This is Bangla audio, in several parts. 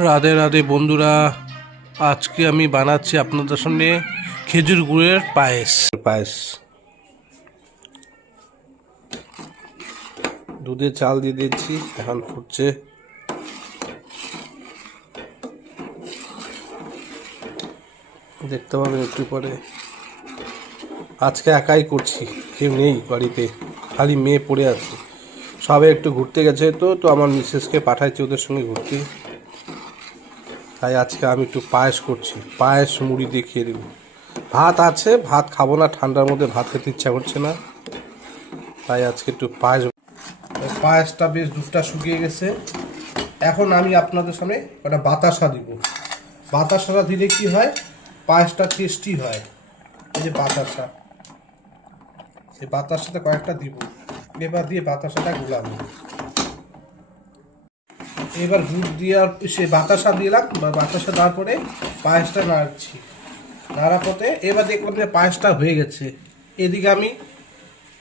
রাধে রাধে বন্ধুরা, আজকে আমি বানাচ্ছি আপনাদের সামনে খেজুর গুড়ের পায়েস। দুধে চাল দিয়ে দিচ্ছি, এখন ফুটছে। দেখতে পাবেন একটু পরে। আজকে একাই করছি, কেউ নেই বাড়িতে, খালি মেয়ে পড়ে আছে। সবে একটু ঘুরতে গেছে, তো আমার মিসেসকে পাঠাইছি ওদের সঙ্গে ঘুরতে। তাই আজকে আমি একটু পায়েস করছি, পায়েস মুড়ি দিয়ে খেয়ে দেবো। ভাত আছে, ভাত খাবো না, ঠান্ডার মধ্যে ভাত খেতে ইচ্ছা করছে না, তাই আজকে একটু পায়েসটা বেশ দুধটা শুকিয়ে গেছে। এখন আমি আপনাদের সামনে একটা বাতাসা দিব। বাতাসাটা দিলে কি হয়, পায়েসটা টেস্টি হয়। এই যে বাতাসা, এই বাতাসাতে কয়েকটা দিব, এবার দিয়ে বাতাসাটা গুলাবো। এবার গুড় দিয়ে সে বাতাসা দিলাম, বা বাতাসা দেওয়ার পরে পায়েসটা নাড়ছি। নাড়া পথে এবার দেখলাম যে পায়েসটা হয়ে গেছে। এদিকে আমি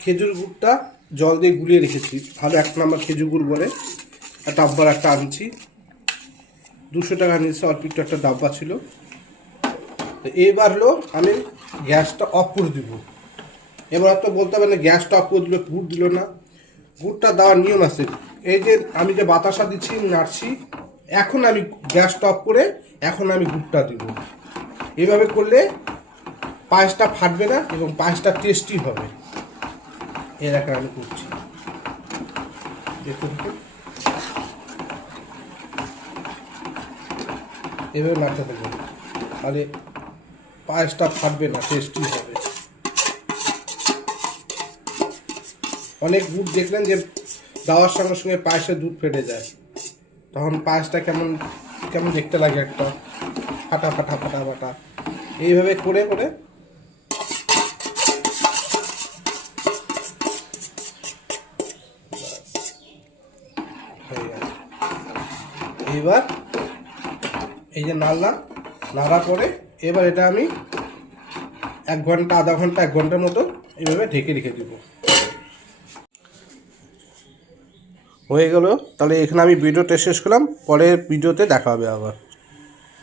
খেজুর গুড়টা জল দিয়ে গুলিয়ে রেখেছি, ভালো 1 নম্বর খেজুর গুড় বলে ডাব্বার একটা আনছি, 200 টাকা নিয়েছে, অল্প একটু একটা ডাব্বা ছিল। তো এবার হলো আমি গ্যাসটা অফ করে দিব। এবার তো বলতে হবে না গ্যাসটা অফ করে দিল, গুড় দিল না। গুড়টা দেওয়ার নিয়ম আছে। এই যে আমি যে বাতাসা দিচ্ছি, নাড়ছি, এখন আমি গ্যাসটা অফ করে এখন আমি গুড়টা দিব। এভাবে করলে পায়েসটা ফাটবে না এবং পায়েসটা টেস্টি হবে। এর একটা আমি করছি, দেখুন এভাবে নাড়তে থাকবে, তাহলে পায়েসটা ফাটবে না, টেস্টি হবে। অনেক গুড় দেখলেন যে দেওয়ার সঙ্গে সঙ্গে পায়েসের দুধ ফেটে যায়, তখন পায়েসটা কেমন কেমন দেখতে লাগে, একটা ফাটা ফাটা ফাটা ফাটা। এইভাবে করে করে এবার এই যে নাড়লাম, নাড়া পরে এবার এটা আমি 1 ঘন্টা, আধা ঘন্টা, 1 ঘন্টার মতো এইভাবে ঢেকে রেখে দেবো। হয়ে গেল, তাহলে এখানে আমি ভিডিওটা শেষ করলাম, পরের ভিডিওতে দেখা হবে আবার।